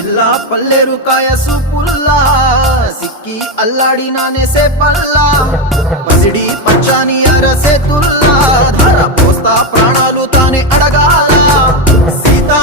పిల్ల పల్లెరు కాయ సూపుల్లా సిక్కి అల్లాడినానే సే పల్లా పసిడి పచ్చాని అరసే తుల్లా ధర పోస్తా ప్రాణాలు తానే అడగాల సీతా